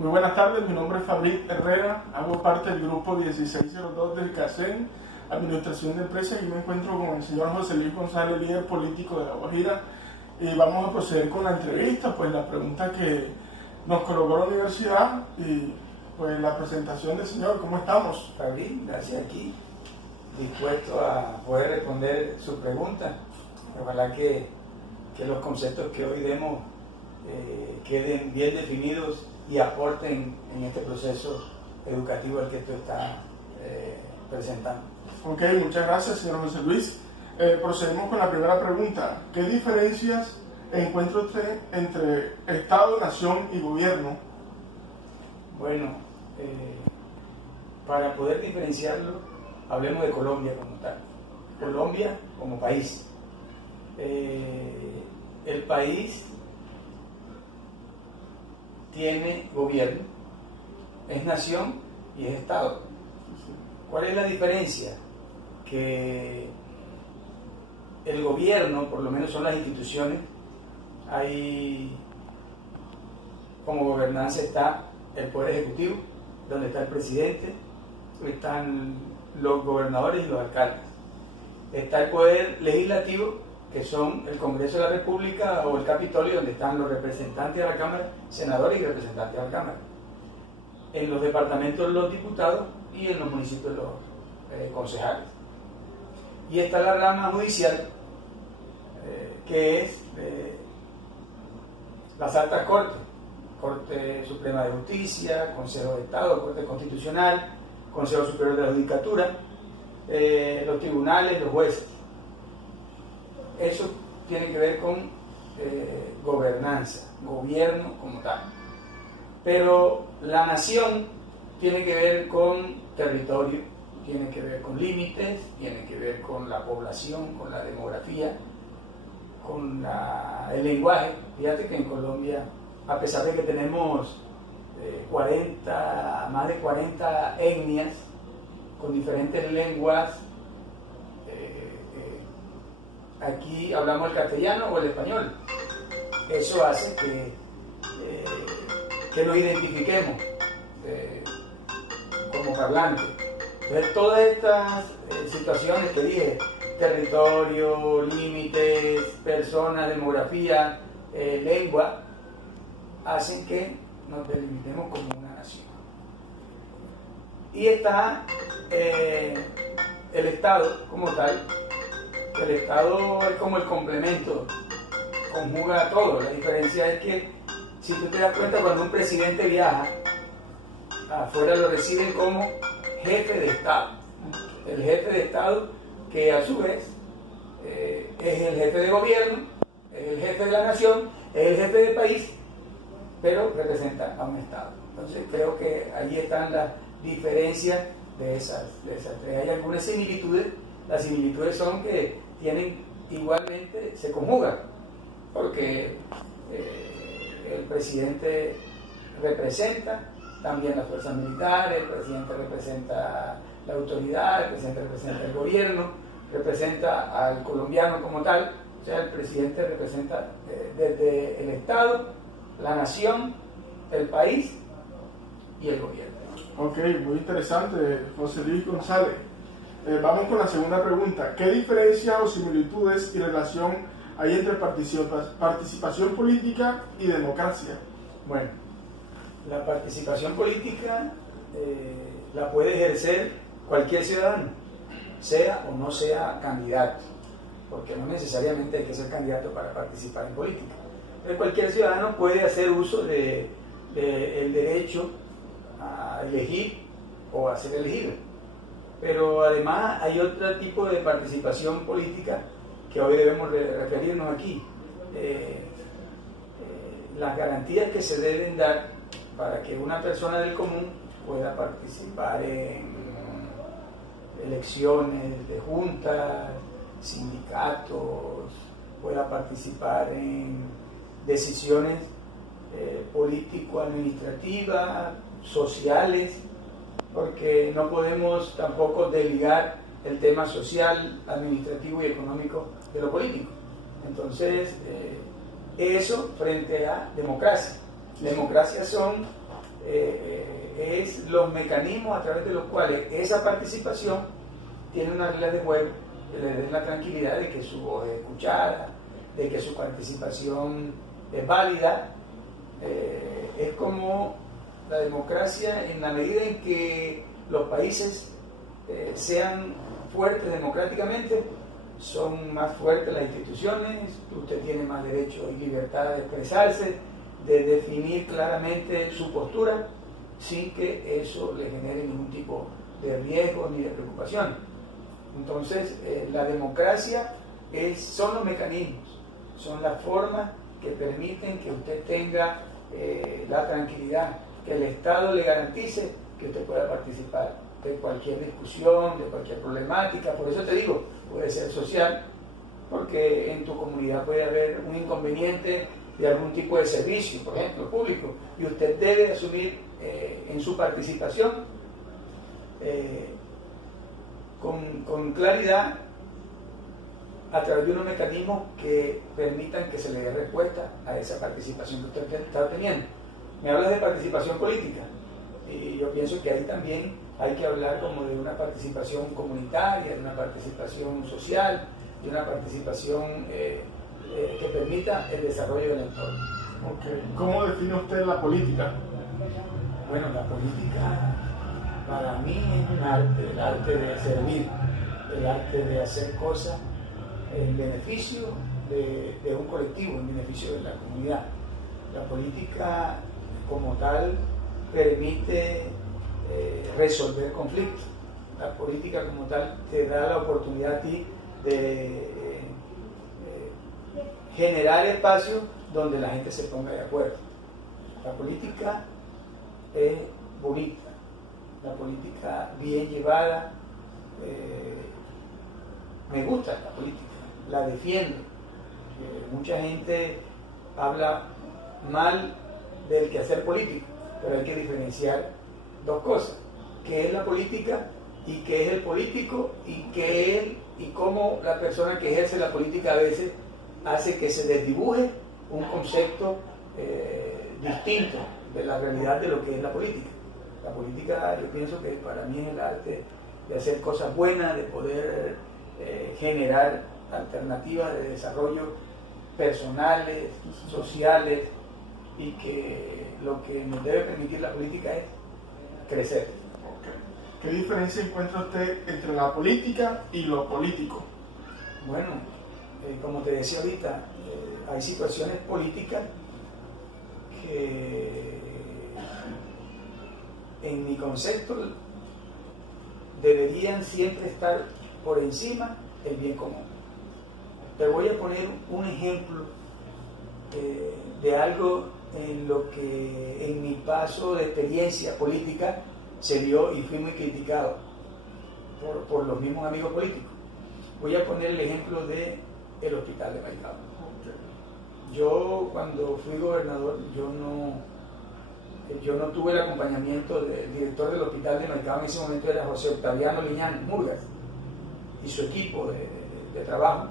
Muy buenas tardes, mi nombre es Fabric Herrera, hago parte del grupo 1602 del CACEN, Administración de Empresas, y me encuentro con el señor José Luis González, líder político de La Guajira, y vamos a proceder con la entrevista, pues la pregunta que nos colocó la universidad y pues la presentación del señor. ¿Cómo estamos? Fabric, gracias, aquí, dispuesto a poder responder su pregunta. Ojalá que los conceptos que hoy demos queden bien definidos y aporten en este proceso educativo al que tú estás presentando. Ok, muchas gracias, señor José Luis. Procedemos con la primera pregunta. ¿Qué diferencias encuentra usted entre Estado, Nación y Gobierno? Bueno, para poder diferenciarlo, hablemos de Colombia como tal. Colombia como país. El país tiene gobierno, es nación y es Estado. ¿Cuál es la diferencia? Que el gobierno, por lo menos son las instituciones, hay como gobernanza está el Poder Ejecutivo, donde está el presidente, están los gobernadores y los alcaldes. Está el Poder Legislativo, que son el Congreso de la República o el Capitolio, donde están los representantes de la Cámara, senadores y representantes de la Cámara. En los departamentos los diputados y en los municipios los concejales. Y está la rama judicial, que es las altas cortes, Corte Suprema de Justicia, Consejo de Estado, Corte Constitucional, Consejo Superior de la Judicatura, los tribunales, los jueces. Eso tiene que ver con gobernanza, gobierno como tal. Pero la nación tiene que ver con territorio, tiene que ver con límites, tiene que ver con la población, con la demografía, con el lenguaje. Fíjate que en Colombia, a pesar de que tenemos más de 40 etnias con diferentes lenguas, aquí hablamos el castellano o el español. Eso hace que nos identifiquemos como parlantes. Entonces, todas estas situaciones que dije, territorio, límites, personas, demografía, lengua, hacen que nos delimitemos como una nación. Y está el Estado como tal. El Estado es como el complemento, conjuga todo. La diferencia es que, si tú te das cuenta, cuando un presidente viaja, afuera lo reciben como jefe de Estado. El jefe de Estado, que a su vez es el jefe de gobierno, es el jefe de la nación, es el jefe del país, pero representa a un Estado. Entonces creo que ahí están las diferencias de esas tres. Hay algunas similitudes. Las similitudes son que igualmente se conjugan, porque el presidente representa también las fuerzas militares, el presidente representa la autoridad, el presidente representa el gobierno, representa al colombiano como tal. O sea, el presidente representa desde el Estado, la nación, el país y el gobierno. Ok, muy interesante, José Luis González. Vamos con la segunda pregunta. ¿Qué diferencias o similitudes y relación hay entre participación política y democracia? Bueno, la participación política la puede ejercer cualquier ciudadano, sea o no sea candidato, porque no necesariamente hay que ser candidato para participar en política. Pero cualquier ciudadano puede hacer uso del derecho a elegir o a ser elegido. Pero además hay otro tipo de participación política que hoy debemos referirnos aquí. Las garantías que se deben dar para que una persona del común pueda participar en elecciones de juntas, sindicatos, pueda participar en decisiones político-administrativas, sociales, porque no podemos tampoco desligar el tema social, administrativo y económico de lo político. Entonces, eso frente a democracia. Democracia son es los mecanismos a través de los cuales esa participación tiene una regla de juego que le den la tranquilidad de que su voz es escuchada, de que su participación es válida. Es como la democracia en la medida en que los países sean fuertes democráticamente, son más fuertes las instituciones, usted tiene más derecho y libertad de expresarse, de definir claramente su postura sin que eso le genere ningún tipo de riesgo ni de preocupación. Entonces, la democracia son los mecanismos, son las formas que permiten que usted tenga la tranquilidad, que el Estado le garantice que usted pueda participar de cualquier discusión, de cualquier problemática. Por eso te digo, puede ser social, porque en tu comunidad puede haber un inconveniente de algún tipo de servicio, por ejemplo, público, y usted debe asumir en su participación con claridad a través de unos mecanismos que permitan que se le dé respuesta a esa participación que usted está teniendo. Me hablas de participación política y yo pienso que ahí también hay que hablar como de una participación comunitaria, de una participación social, de una participación que permita el desarrollo del entorno. Okay. ¿Cómo define usted la política? Bueno, la política para mí es un arte, el arte de servir, el arte de hacer cosas en beneficio de un colectivo, en beneficio de la comunidad. La política como tal permite resolver conflictos. La política como tal te da la oportunidad a ti de generar espacios donde la gente se ponga de acuerdo. La política es bonita, la política bien llevada, me gusta la política, la defiendo. Mucha gente habla mal del quehacer político, pero hay que diferenciar dos cosas: qué es la política y qué es el político, y cómo la persona que ejerce la política a veces hace que se desdibuje un concepto distinto de la realidad de lo que es la política. La política, yo pienso que para mí es el arte de hacer cosas buenas, de poder generar alternativas de desarrollo personales, sociales, y que lo que nos debe permitir la política es crecer. ¿Qué diferencia encuentra usted entre la política y lo político? Bueno, como te decía ahorita, hay situaciones políticas que en mi concepto deberían siempre estar por encima del bien común. Te voy a poner un ejemplo de algo en lo que en mi paso de experiencia política se dio y fui muy criticado por los mismos amigos políticos. Voy a poner el ejemplo del hospital de Maicao. Yo cuando fui gobernador, yo no tuve el acompañamiento del director del hospital de Maicao. En ese momento era José Octaviano Liñán Murgas y su equipo de trabajo.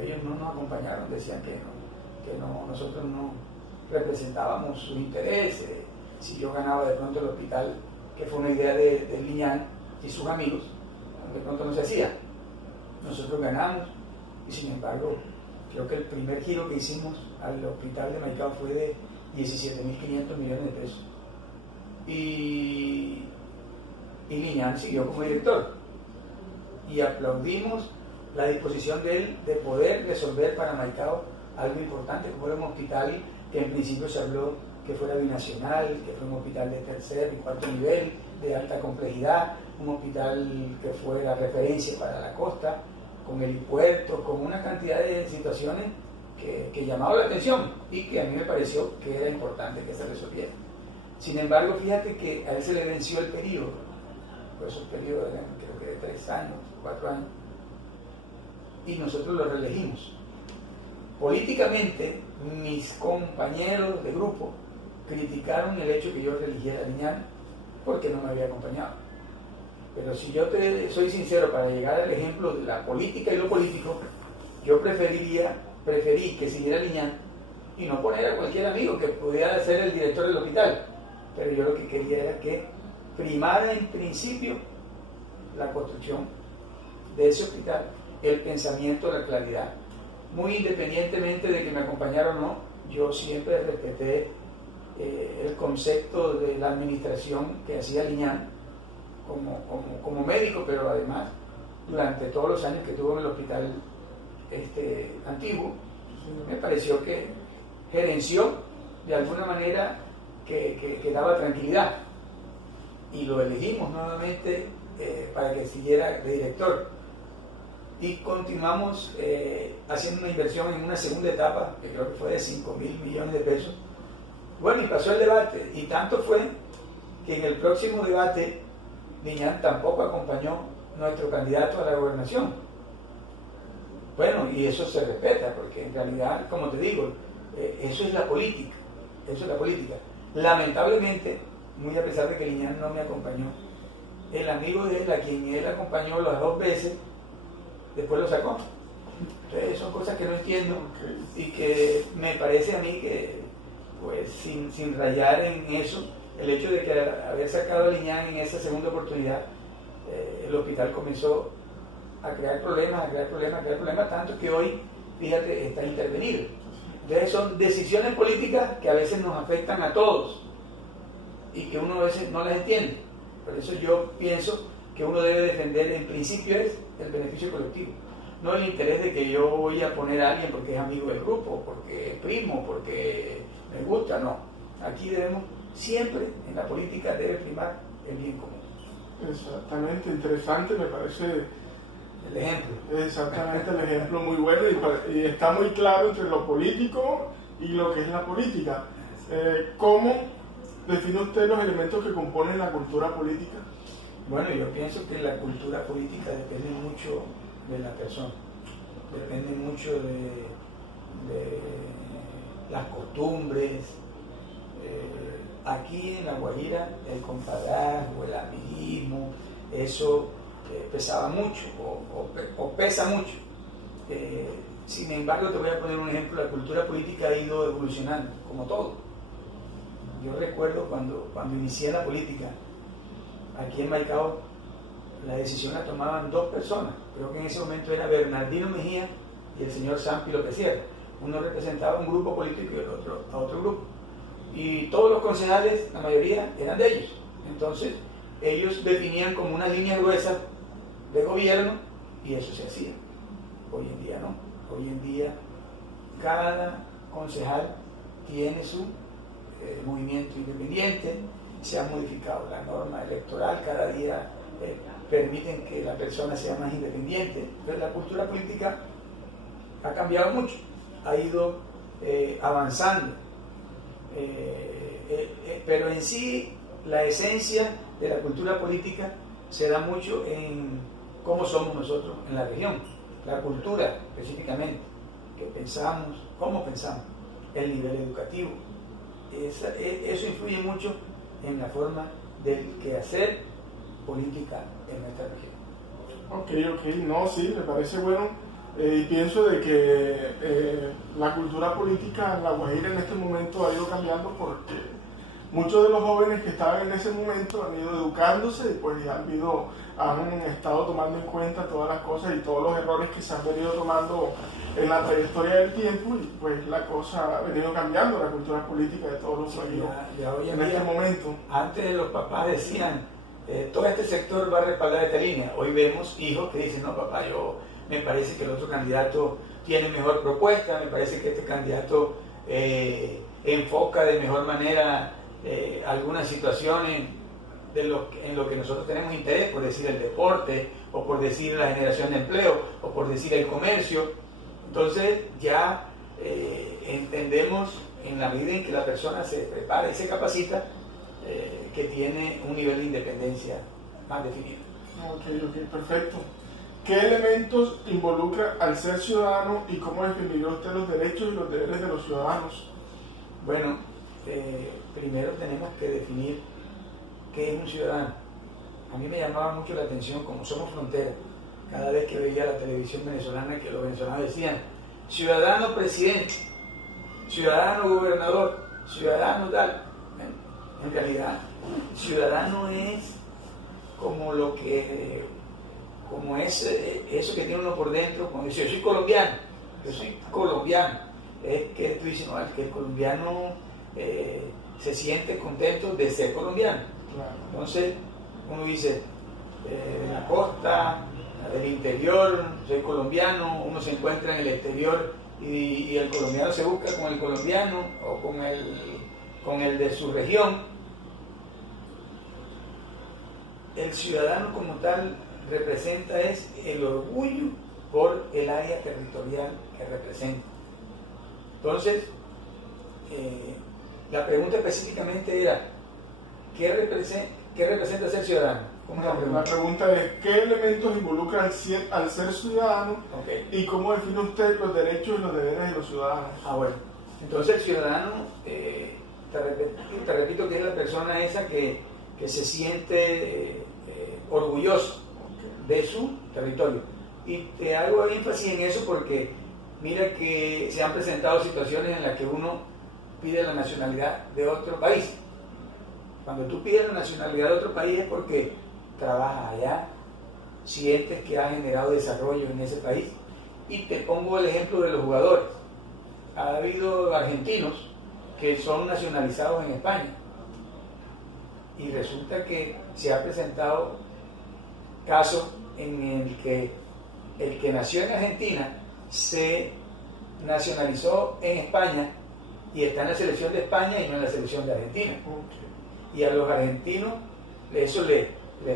Ellos no nos acompañaron, decían que nosotros no representábamos sus intereses. Si yo ganaba de pronto el hospital, que fue una idea de Liñán y sus amigos, de pronto no se hacía. Nosotros ganamos, y sin embargo creo que el primer giro que hicimos al hospital de Maicao fue de 17.500 millones de pesos, y Liñán siguió como director, y aplaudimos la disposición de él de poder resolver para Maicao algo importante, como era un hospital que en principio se habló que fuera binacional, que fuera un hospital de tercer y cuarto nivel, de alta complejidad, un hospital que fuera referencia para la costa, con helipuertos, con una cantidad de situaciones que llamaban la atención y que a mí me pareció que era importante que se resolviera. Sin embargo, fíjate que a él se le venció el periodo, por esos periodos eran creo que de 3 años, 4 años, y nosotros lo reelegimos. Políticamente, mis compañeros de grupo criticaron el hecho que yo reeligiera a Liñán porque no me había acompañado. Pero si yo te soy sincero, para llegar al ejemplo de la política y lo político, yo preferí que siguiera Liñán y no poner a cualquier amigo que pudiera ser el director del hospital. pero yo lo que quería era que primara en principio la construcción de ese hospital, el pensamiento, la claridad. Muy independientemente de que me acompañara o no, yo siempre respeté el concepto de la administración que hacía Liñán como médico, pero además durante todos los años que tuvo en el hospital antiguo, me pareció que gerenció de alguna manera que daba tranquilidad, y lo elegimos nuevamente para que siguiera de director, y continuamos haciendo una inversión en una segunda etapa que creo que fue de 5.000 millones de pesos. Bueno, y pasó el debate, y tanto fue que en el próximo debate Liñán tampoco acompañó nuestro candidato a la gobernación. Bueno, y eso se respeta, porque en realidad, como te digo, eso es la política, eso es la política. Lamentablemente, muy a pesar de que Liñán no me acompañó, el amigo de él, a quien él acompañó las 2 veces, después lo sacó. Entonces son cosas que no entiendo, y que me parece a mí que, pues sin rayar en eso, el hecho de que haber sacado a Liñán en esa segunda oportunidad, el hospital comenzó a crear problemas, tanto que hoy, fíjate, está intervenido. Entonces son decisiones políticas que a veces nos afectan a todos y que uno a veces no las entiende. Por eso yo pienso que uno debe defender, en principio, es el beneficio colectivo, no el interés de que yo voy a poner a alguien porque es amigo del grupo, porque es primo, porque me gusta. No, aquí debemos, siempre en la política debe primar el bien común. Exactamente, interesante, me parece el ejemplo. Exactamente, el ejemplo muy bueno, y está muy claro entre lo político y lo que es la política. ¿Cómo define usted los elementos que componen la cultura política? Bueno, yo pienso que la cultura política depende mucho de la persona, depende mucho de las costumbres. Aquí en La Guajira el compadrazgo, el amiguismo, eso pesaba mucho o pesa mucho. Sin embargo, te voy a poner un ejemplo. La cultura política ha ido evolucionando, como todo. Yo recuerdo cuando inicié la política, aquí en Maicao, la decisión la tomaban 2 personas. Creo que en ese momento era Bernardino Mejía y el señor Sampi López Sierra. Uno representaba un grupo político y el otro a otro grupo. Y todos los concejales, la mayoría, eran de ellos. Entonces, ellos definían como unas líneas gruesas de gobierno, y eso se hacía. Hoy en día no. Hoy en día cada concejal tiene su movimiento independiente. Se ha modificado la norma electoral, cada día permiten que la persona sea más independiente. Entonces la cultura política ha cambiado mucho, ha ido avanzando, pero en sí la esencia de la cultura política se da mucho en cómo somos nosotros en la región, la cultura específicamente, que pensamos, cómo pensamos, el nivel educativo. Eso influye mucho en la forma del quehacer política en nuestra región. Ok, no, sí, me parece bueno, y pienso de que la cultura política en La Guajira en este momento ha ido cambiando, porque muchos de los jóvenes que estaban en ese momento han ido educándose y pues han estado tomando en cuenta todas las cosas y todos los errores que se han venido tomando en la trayectoria del tiempo, y pues la cosa ha venido cambiando, la cultura política de todos los países en este momento. Antes los papás decían, todo este sector va a respaldar esta línea. Hoy vemos hijos que dicen, no papá, me parece que el otro candidato tiene mejor propuesta, me parece que este candidato enfoca de mejor manera algunas situaciones en lo que nosotros tenemos interés, por decir el deporte, o por decir la generación de empleo, o por decir el comercio. Entonces ya entendemos, en la medida en que la persona se prepara y se capacita, que tiene un nivel de independencia más definido. Ok, perfecto. ¿Qué elementos involucra al ser ciudadano y cómo definiría usted los derechos y los deberes de los ciudadanos? Bueno, primero tenemos que definir qué es un ciudadano. A mí me llamaba mucho la atención, como somos frontera, cada vez que veía la televisión venezolana, que los venezolanos decían ciudadano presidente, ciudadano gobernador, ciudadano tal. En realidad, ciudadano es como lo que, como es eso que tiene uno por dentro, cuando dice yo soy colombiano, es que tú dices, no, que el colombiano se siente contento de ser colombiano. Entonces, uno dice, de la costa, del interior, soy colombiano, uno se encuentra en el exterior y el colombiano se busca con el colombiano o con el de su región. El ciudadano como tal representa es el orgullo por el área territorial que representa. Entonces, la pregunta específicamente era, ¿qué representa ser ciudadano? La pregunta es, ¿qué elementos involucra al ser ciudadano? Okay. ¿Y cómo define usted los derechos y los deberes de los ciudadanos? Bueno, entonces el ciudadano, te repito que es la persona esa que se siente orgulloso de su territorio. Y te hago énfasis en eso porque mira que se han presentado situaciones en las que uno pide la nacionalidad de otro país. Cuando tú pides la nacionalidad de otro país es porque trabajas allá, sientes que ha generado desarrollo en ese país. Y te pongo el ejemplo de los jugadores. Ha habido argentinos que son nacionalizados en España y resulta que se ha presentado casos en el que nació en Argentina se nacionalizó en España y está en la selección de España y no en la selección de Argentina. Y a los argentinos eso les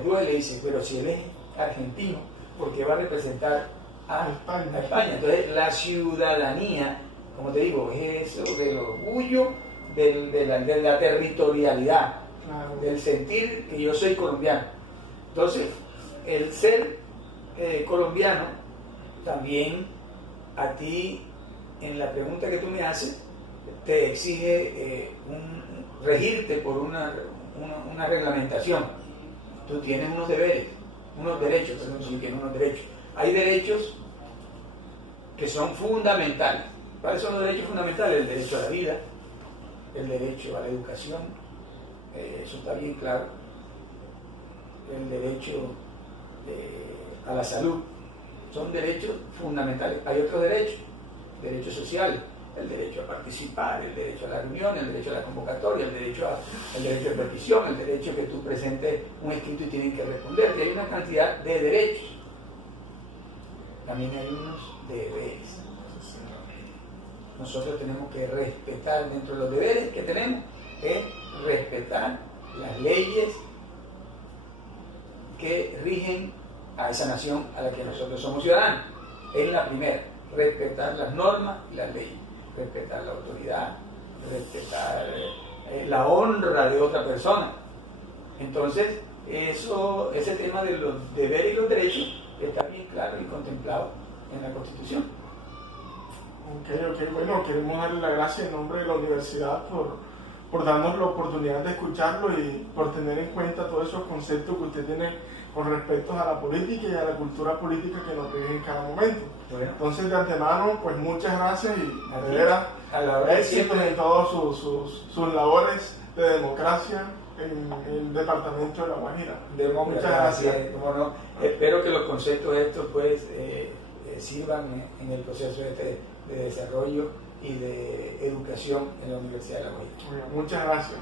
duele, le dicen, pero si él es argentino, ¿por qué va a representar a España? Entonces la ciudadanía, como te digo, es eso del orgullo, de la territorialidad, claro, del sentir que yo soy colombiano. Entonces, el ser colombiano también a ti, en la pregunta que tú me haces, te exige regirte por una reglamentación. Tú tienes unos deberes, unos derechos, Hay derechos que son fundamentales. ¿Cuáles son los derechos fundamentales? El derecho a la vida, el derecho a la educación, eso está bien claro, el derecho a la salud, son derechos fundamentales. Hay otros derechos sociales, el derecho a participar, el derecho a la reunión, el derecho a la convocatoria, el derecho de petición, el derecho a que tú presentes un escrito y tienen que responderte. Hay una cantidad de derechos. También hay unos deberes. Nosotros tenemos que respetar, dentro de los deberes que tenemos, es respetar las leyes que rigen a esa nación a la que nosotros somos ciudadanos. Es la primera, respetar las normas y las leyes, respetar la autoridad, respetar la honra de otra persona. Entonces, ese tema de los deberes y los derechos está bien claro y contemplado en la Constitución. Ok, bueno, queremos darle las gracias en nombre de la universidad por darnos la oportunidad de escucharlo y por tener en cuenta todos esos conceptos que usted tiene con respecto a la política y a la cultura política que nos rige en cada momento. Bueno. Entonces, de antemano, pues muchas gracias y de veras éxitos en todas sus labores de democracia en el departamento de La Guajira. Muchas gracias. No, espero que los conceptos estos pues sirvan en el proceso de desarrollo y de educación en la Universidad de La Guajira. Muchas gracias.